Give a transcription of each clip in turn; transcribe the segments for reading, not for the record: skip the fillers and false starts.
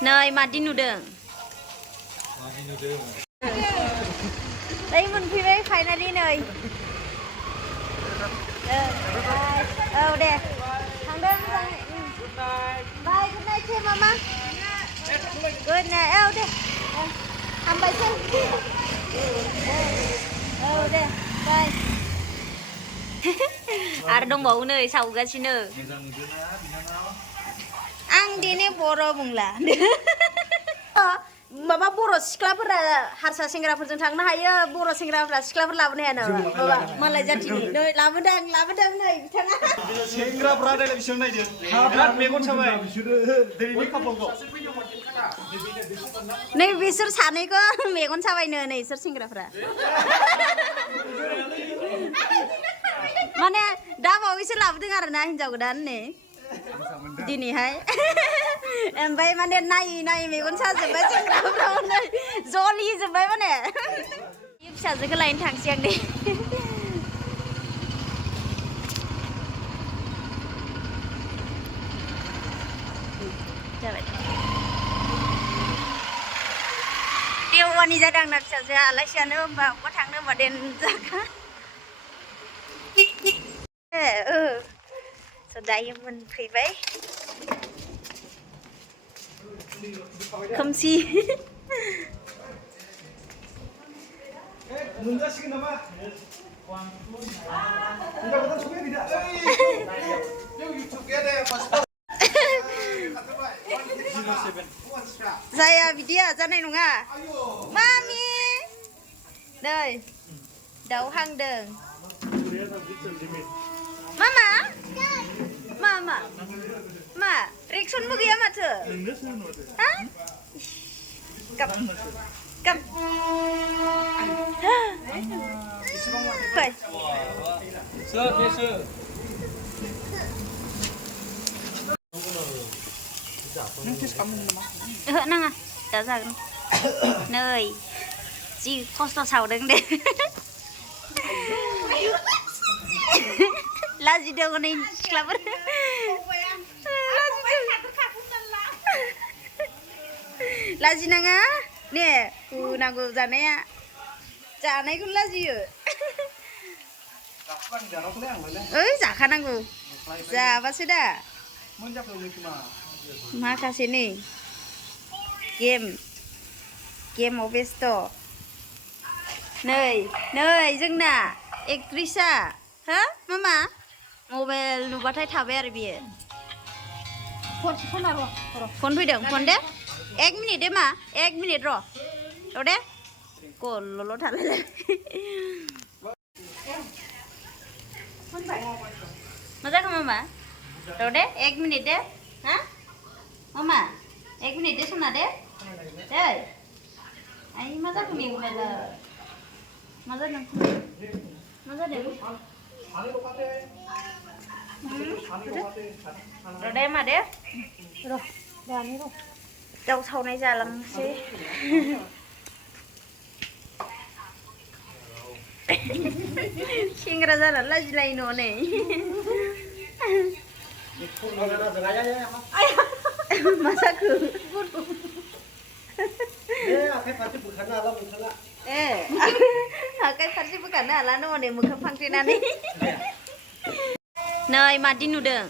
Nơi mà đi nụ đường. Đây mình Pwibai phải là đi nơi. Đẹp. Thằng đơn sang này. Bye, good night to mama. Good night. Đây. Làm bài chân. Đây. Bye. Ada dong nơi sau gak sih nơi. Angni Boro बुंला. माबा बर' सिख्लाफोरा हारसा सेंग्राफोरजों थांनो हायो बर' सेंग्राफोरा सिख्लाफोर लाबोनो हाया नामा बाबा मालाय जाथिनि नै लाबोदों नै बिथाङा सेंग्राफोरा टेलिभिसन नायदों बिराद मेगन साबाय बिसोरो दैनि खाफालखौ नै बिसोर सानैखौ मेगन साबायनो नै बिसोर सेंग्राफोरा माने दा बावैसो लाबोदों आरोना हिनजाव गोदान नै दिनैहाय ओमफ्राय माने नायै मेगन साजोब्बाय सेंग्राफ्रा नै जलि जोब्बाय माने फिसाजोखौ लायनो थांसै आं दे जाबाय देवानि जादों आंना फिसाजोआ आलासियानो होमबा अबा थांनो होमबा देन जाखा दायो मोनफैबाय खोमसि मोनजासिगोन नामा जाया बिदिया जानाय नङा मामि नै दाउ हांदों मा रिएक्सनबो गैया माथो हा गाब फै ओहो नाङा दा जागोन नै जि खस्थ' सावदों दे लाजिदों नै सिख्लाफोर लाजिनाङा ने होनांगौ जानाया जानायखौ लाजियो ओइ जाखानांगौ जाबासो दा माखासे नै गेमाव बेस्थ' नै जोंना एक्ट्रिसा हा मामा मबाइल नुबाथाय थाबाय आरो बियो फन फैदों फन दे 1 मिनिट दे मा 1 मिनिट र' दे गलल' थालायलाय मा जाखो मामा र' दे 1 मिनिट दे हा मामा 1 मिनिट दे सना दे दै आइ मा जाखो मेगनालाय मा जादों र' दे मा दे दाउ सावनाय जालांसै सेंग्रा जानानै लाजिलायो न' नै मा जाखो आखाइ फारसे बोखारनो हाला न' नै मोखां फांथेनानै नै मादि नुदों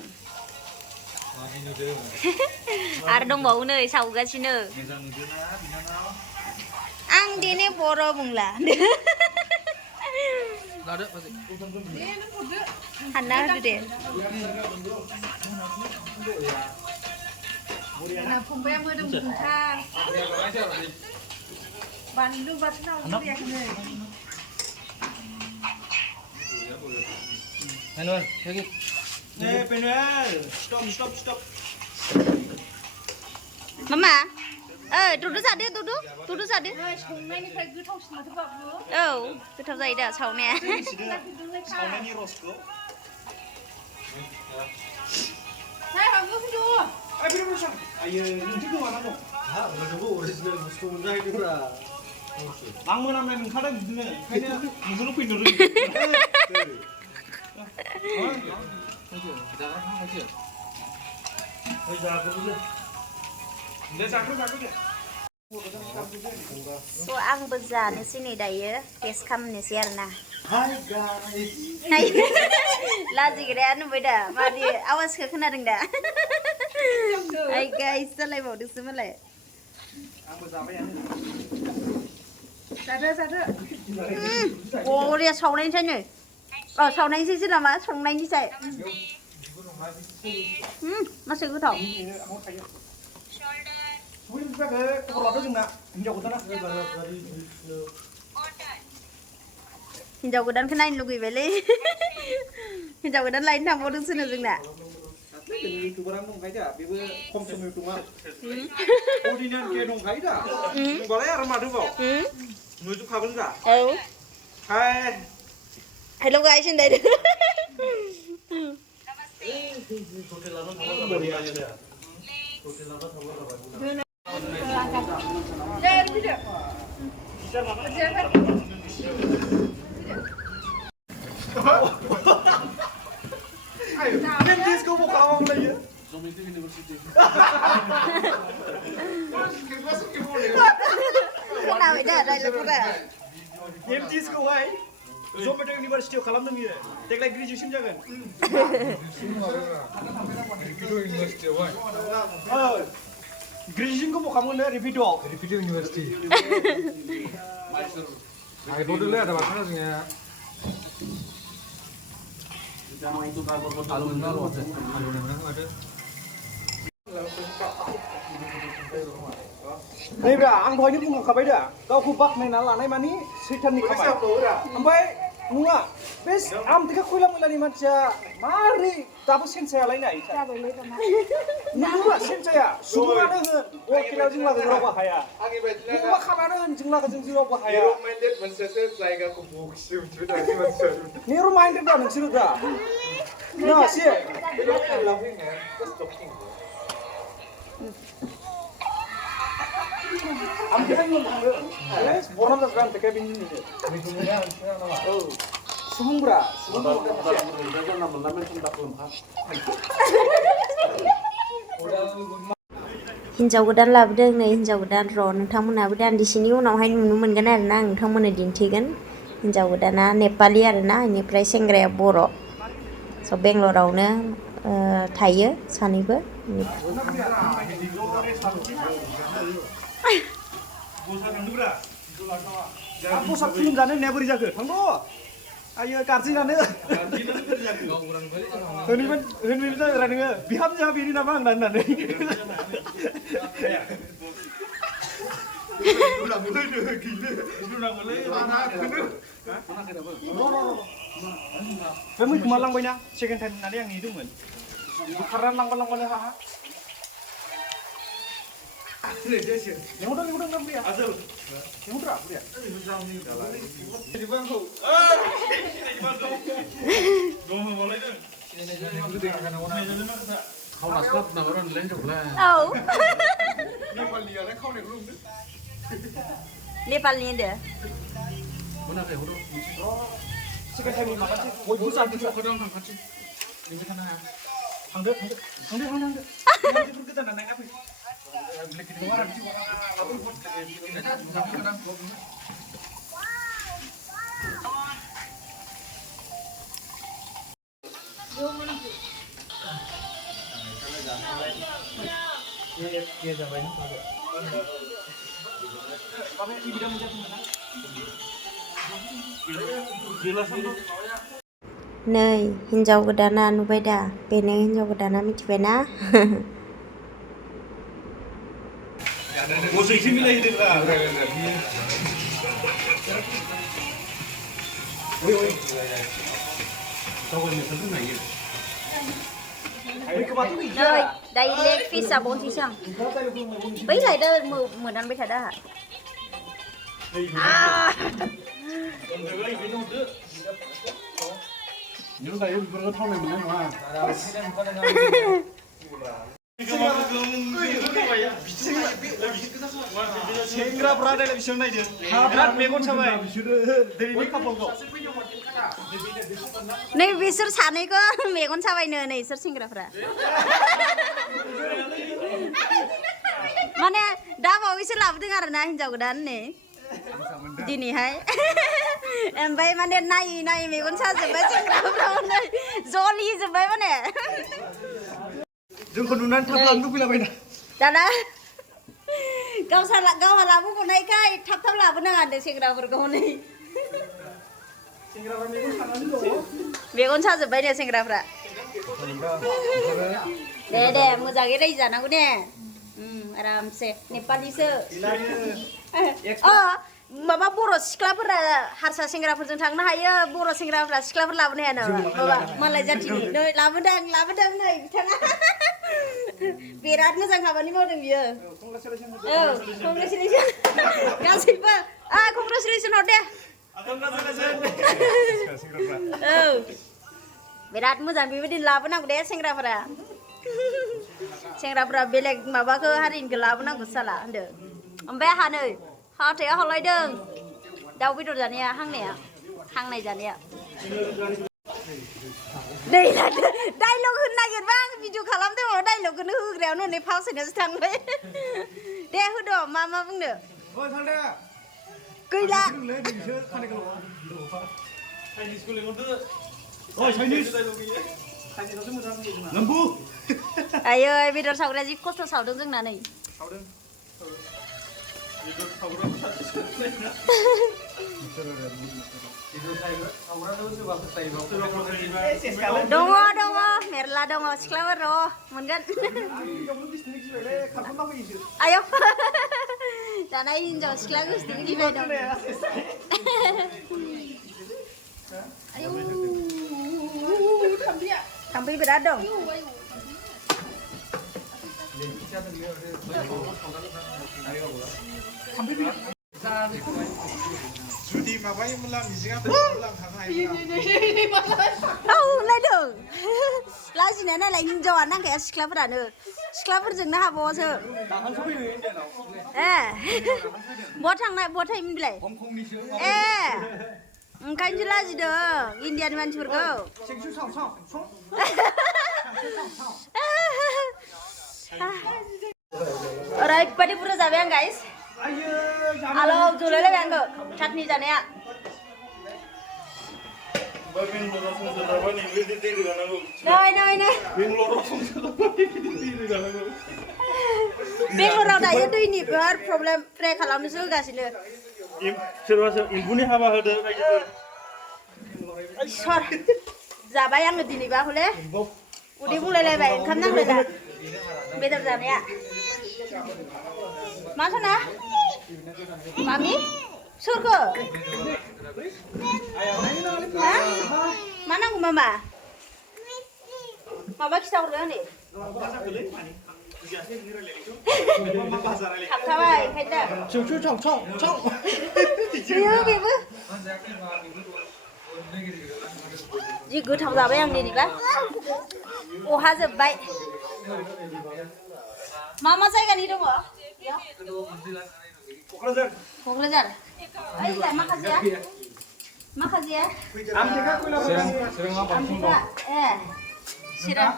आरो दंबावो नै सावगासिनो Angni Boro बुंला हानना होदो दे फंबाया मोदोम गुंथार बानलु बाथोनाव फैयाखै Penwell, 여기. 네, Penwell. Stop. Mama, 두두 사대 두두 사대. संनायनिफ्राय गोथावसिन माथो बाबु औ गोथाव जायो दा सावनाया सावनायनि रसखौ नाय बाबु फैदो 아유, 눈치도 안 하고. 아, 저거 오리지널 무슨 문제이더라. 막문 하면 가다 믿으면 그냥 무슨 높이 누르는 So आंबो जानोसै नै दायो टेस्ट खालामनोसै आरोना Hi guys. लाजिग्राया नुबाय दा मादि आवाजखौ खोनादों दा हाय गाइस जालायबावदोंसो मालाय आंबो जाबायानो बरिया सावनायनिसाय नै सावनायनिसैसो नामा संनायनिसाय मासे गोथाव हिन्जाव गोदानखौ नायनो लुगैबायलै हिन्जाव गोदान लायनो थांबावदोंसोनो जोंना युटुबारानो दंखायो दा बेबो खम सम युटुबा अर्डिनाल के दंखायो दा होनबालाय आरो माथोबाव नुजोबखागोन दा औ हाय हेल' गाइस होनदो Disco mau kalah lagi ya? Zometo University. Kenapa dah dah lepas Disco why? Zometo University kalah dong ya? Tek lagi graduation jangan? Zometo University why? Oh, graduation kau mau kamu nih Repeato? Zometo University. Ay, bodoh lah ada macam ni. Alumni ada. Nih bra, ang doi ni bunga kabai dah. Kau kubak main ala, nai mani setan ni kabai. Ambai, bunga. Bes, am tiga kuilang mulai ni macam mari. Tapi sen saya lain ni. Nunggu sen saya. Suruh mana hen? Oh, kita jenglah ke jurau bahaya. Bunga kamana hen jenglah ke jurau bahaya. Ni reminder dah nunggu dah. Nah, sih. Am kita ni mana? Yes, boram dah sekarang tekep ini. Oh, sumbra. हिन्जाव गोदान लाबोदों नै हिन्जाव गोदान र' नोंथांमोनाबो दान्दिसेनि उनावहाय नुनो मोनगोन आरोना आं नोंथांमोननो दिन्थिगोन हिन्जाव गोदाना नेपालि आरोना इनिफ्राय सेंग्राया बर' स' बेंगलरावनो थायो सानैबो Aku sak film जानो नेबोरै जाखो थांद' आयो गारजि जानो होनिमोन जाग्रा नोङो बिहामजोआ बेनि नामा आंना होननानै बे मैखोमा लांबायना सेकेन्ड टाइम होननानै आं नेदोंमोन बुखारनानै लांबानो हा Yang udah dia. Azal. Yang udah dia. Di bangku. Di bangku. Gua mau mulai dong. Kau nasab nawaran lain juga. Oh. Nepal dia lah kau ni belum. Nepal ni ada. Mana kayak huru? Second time makan sih. Woi busan juga. Kau dah makan sih. Ini kan apa? Hangde. Nanti kita naik apa? नै हिन्जाव गोदाना नुबाय दा बेनो हिन्जाव गोदाना मिथिबायना Musuh isi milih itu lah. Woi. Kau ni sendiri nak Woi kemana tu? Rồi, đây leg fish à 4 tí xong. Bấy lại đây mười năm bây giờ đã. Những cái em có thao này mình mà. Sengra berada di sana aja. Berat megon sampai. Dari ini kapal kok. नै बिसोर सानैको मेगन साबायनो नै इसोर सेंग्राफ्रा माने दा बावैसो लाबोदों आरोना हिनजाव गोदान नै दिनैहाय ओमफ्राय माने नायै नायै मेगन साजोब्बाय सेंग्राफ्रा नै जलि जोब्बाय माने जोंखौ नुनानै थाब लांनो लुबैलाबायना दाना गावहा लाबोगनायखाय थाब लाबोनाङा होनदों सेंग्राफोरखौ नै सेंग्राफ्रा मेगन सानानै दङ मेगन साजोब्बाय दे सेंग्राफ्रा दे मोजाङै रायजो जानांगौ दे आरामसे नेपालिसो माबा बर' सिख्लाफोरा हारसा सेंग्राफोरजों थांनो हायो बर' सेंग्राफोरा सिख्लाफोर लाबोनो हाया नामा माबा मालाय जाथिनि नै लाबोदों नै बिथाङा बिराद मोजां खामानि मावदों बियो औ कंग्रेसुलेसन गासैबो कंग्रेसुलेसन हर दे औ बिराद मोजां बेबायदि लाबोनांगौ दे सेंग्राफोरा बेलेग माबाखौ हारिनिखौ लाबोनांगौ साला होनदों ओमफ्राय आंहा नै हाथाया हलायदों दाउ बेदर जानाया हांनाय जानाया डाइलग होनो नागिरबा आं भिडिअ खालामदों डाइलगखौनो होग्रायावनो नै फावसायनासो थांबाय दे होद' मा बुंनो गैला आयै बेदर सावग्राया जि खस्थ' सावदों जोंना नै दङ मेरला दङ सिख्लाफोर र' मोनगोन आयौ दाना हिनजाव सिख्ला गोसोथोन गिबाय दं आयौ थाम्फै बिराद दं जुदि माबायोमोनला मिजिङा लांखानो हायोमोन औ नायदों लाजिनाया नालाय हिनजावा नांखाया सिख्लाफोरजोंनो हाबावासो बहा थायोमोन बिलाय ओंखायनोसो लाजिदों इण्डियानि मानसिफोरखौ ओरैबायदि बुरजा जाबाय आं गाइस आलौ जलायलायबाय आंबो चाटनि जानाया नै बेंगलराव दायो दैनि बिराद प्रब्लेम प्रे खालामनोसो होगासिनो सोरबा एम्बुनि हाबा होदो इसोर जाबाय आङो दिनैबा हले उदै बुंलायलायबाय ओंखाम नांलायला बेदर जानाया मा साना मामि सोरखौ मा नांगौ मामा माबा खिथाहरबाय हनै थाबथाबाय ओंखायनो बेबो जि गोथाव जाबाय आं दिनैबा अहा जोब्बाय मा जायगानि दङ क'क्राझार ओइलाय माखासेया चिरां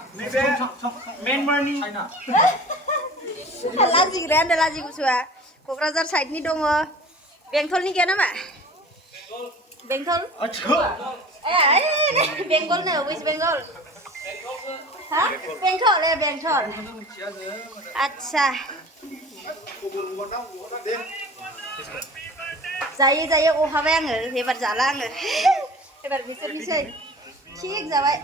लाजिग्राया होनदों लाजि गुसुआ क'क्राझार साइडनि दङ बेंटलनि गैया नामा बेंटल बेंगलनो वेस्ट बेंगल हा बेंटल आच्छा जायो अहाबाय आङो एबार जाला आङो एबार बिसोरनिसै थिग जाबाय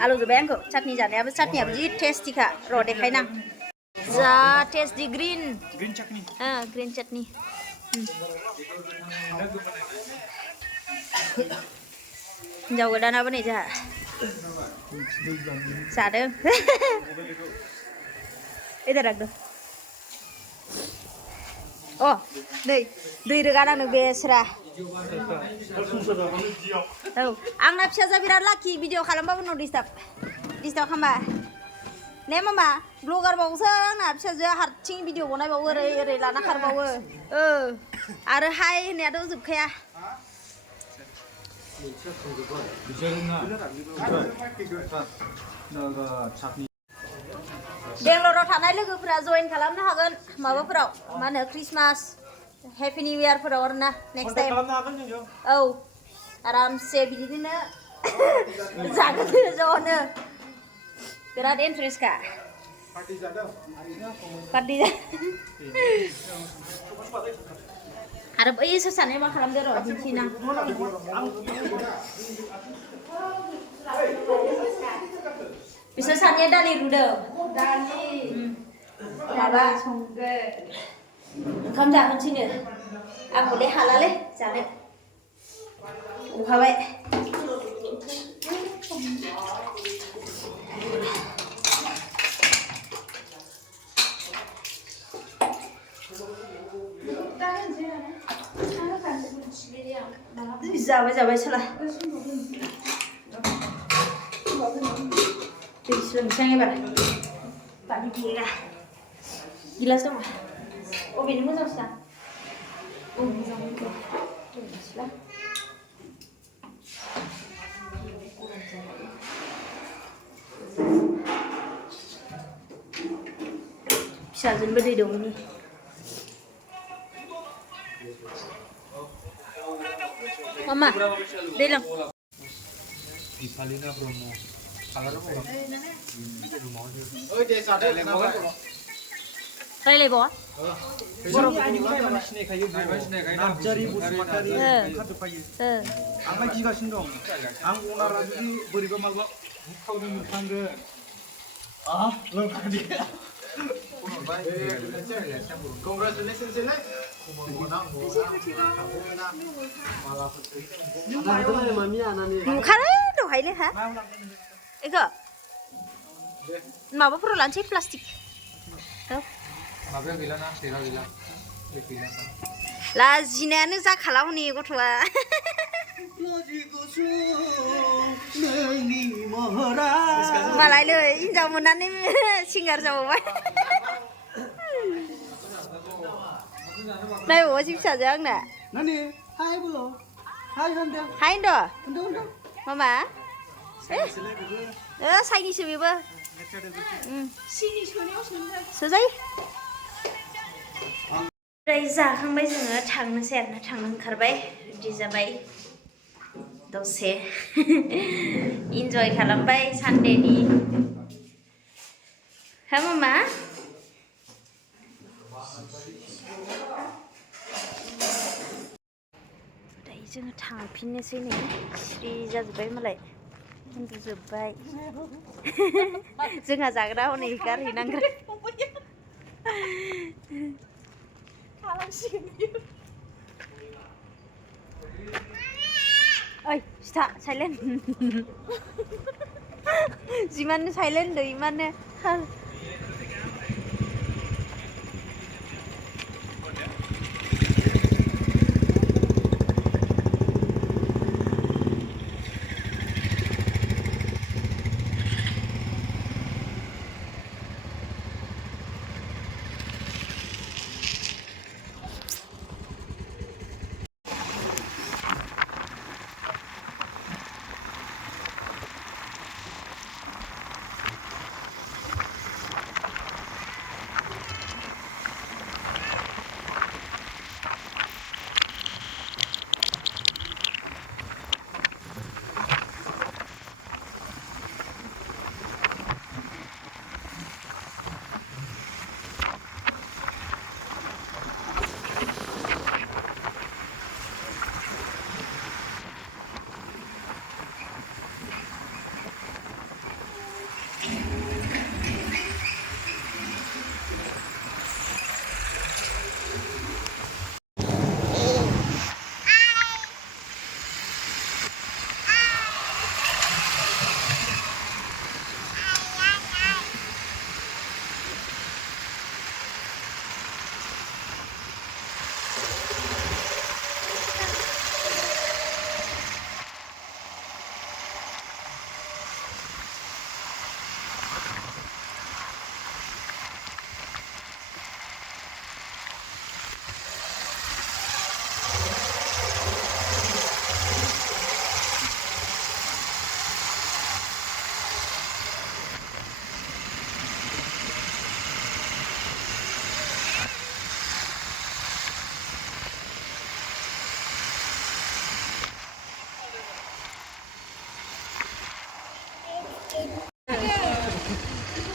आलौ जोब्बाय आंखौ चाटनि जानायाबो चाटनियाबो जि टेस्टिखा र' देखायनां जा टेस्टि ग्रिन चाटनि हिनजाव गोदानाबो नै जोंहा जादों इधर रख दो नै दै रोगानांदों बेस्रा औ आंना फिसाजोआ बिराद लाखि भिडिअ खालामबाबो उनाव डिस्टार्ब खालामा ने मामा ब्लगार बावसो आंना फिसाजोआ हारसिं भिडिअ बनायबावो ओरै लाना खारबावो आरो हाय होननायाथ' जोबखाया बेंगलराव थानाय लोगोफोरा जइन खालामनो हागोन माबाफोराव मा होनो क्रिसमास हेपि निउ इयार फोराव आरोना नेक्स्ट टाइम औ आरामसे बिदिनो जागोन ज'नो बिराद इन्टारेस्टखा पार्टि आरो बै सोर सानैया मा खालामदो र' दिन्थिना बिसोर सानैया दालि रुदों माबा संगोन ओंखाम जाहोनसैनो आं हले हालालै जानो अहाबाय जाबाय साला दै सोलोंसै एबार पानि गैया गिलास दङ अबेनि मोजांसिन फिसाजोंबो दै दौनि Mama, bilang. Ipalina promo. Kalau mau. Oi, desa ada lengkap. Rele bawa? Boro ini mana sini kayu boro. Napjari busmatari kata payu. Angga juga sindong. Ang unar lagi beriba malba. Kau ni mutangga. Lengkap dia. Congratulations, Sila. Mukhara do haile ha? Ego. Mabaforaव लानोसै plastic. माबाया गैला ना सेरा गैला. लाजिनायानो जाखाला हनै गथ'आ. मालायलै हिनजाव मोननानै सिंगार जाबावबाय. नायबावासै फिसाजो आंना. Nani, hai bolo. Hai handel. Hai ndo. Handel. Mama. साइनिसो बेबो सोजायो ओमफ्राय जाखांबाय जोङो थांनोसै आरोना थांनो ओंखारबाय रेडि जाबाय दसे इन्जय खालामबाय सानडेनि हा मामा दायो जोङो थांफिननोसै नै स्रि जाजोब्बाय मालाय उन्दुजोब्बाय जोंहा जाग्रा हनै गारहैनांगोन ओइ सिथा साइलेन्ट जिमाननो साइलेन्ट होनदों इमाननो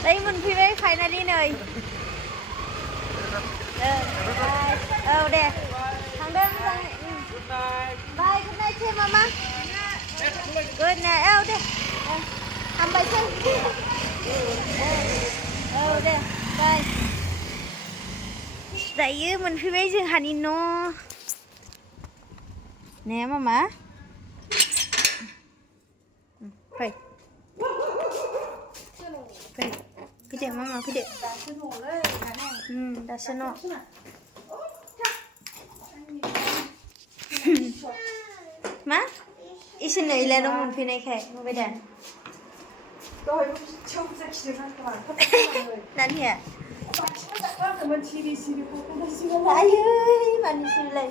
Đây मोनफैबाय फाइनालि नै दे थांदों मोजाङै बाय गुड नाइट से मामा गुड नाइट दे हामबायसै दे बाय दायो मोनफैबाय जोंहानि न' ने मामा फै फैदो मामा फैदो दासो न' मा इसोरनो इलाय न' मोनफैनायखाय नुबाय दा नानिया आयै मानि सिबिलाय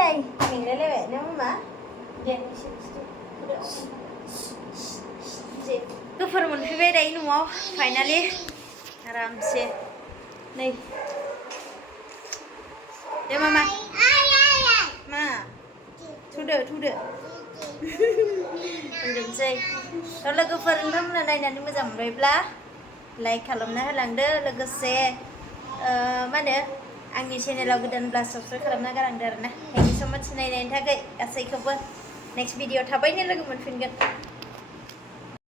Đây, mình lấy lại nếu mà cứ phần mình phải về đây đúng không? Finally, làm xe này. Đây mama. Ma, thu được. Mình đừng xe. Đó là cái phần thấm là đây là những cái dòng rệp lá. Like खालामना होलांदो लोगोसे मा होनो आंनि चेनेलाव गोदानब्ला subscribe खालामना गालांदो आरोना thank you सो माच नायनायनि थाखाय गासैखौबो नेक्स्ट भिडिअ थाबैनो लोगो मोनफिनगोन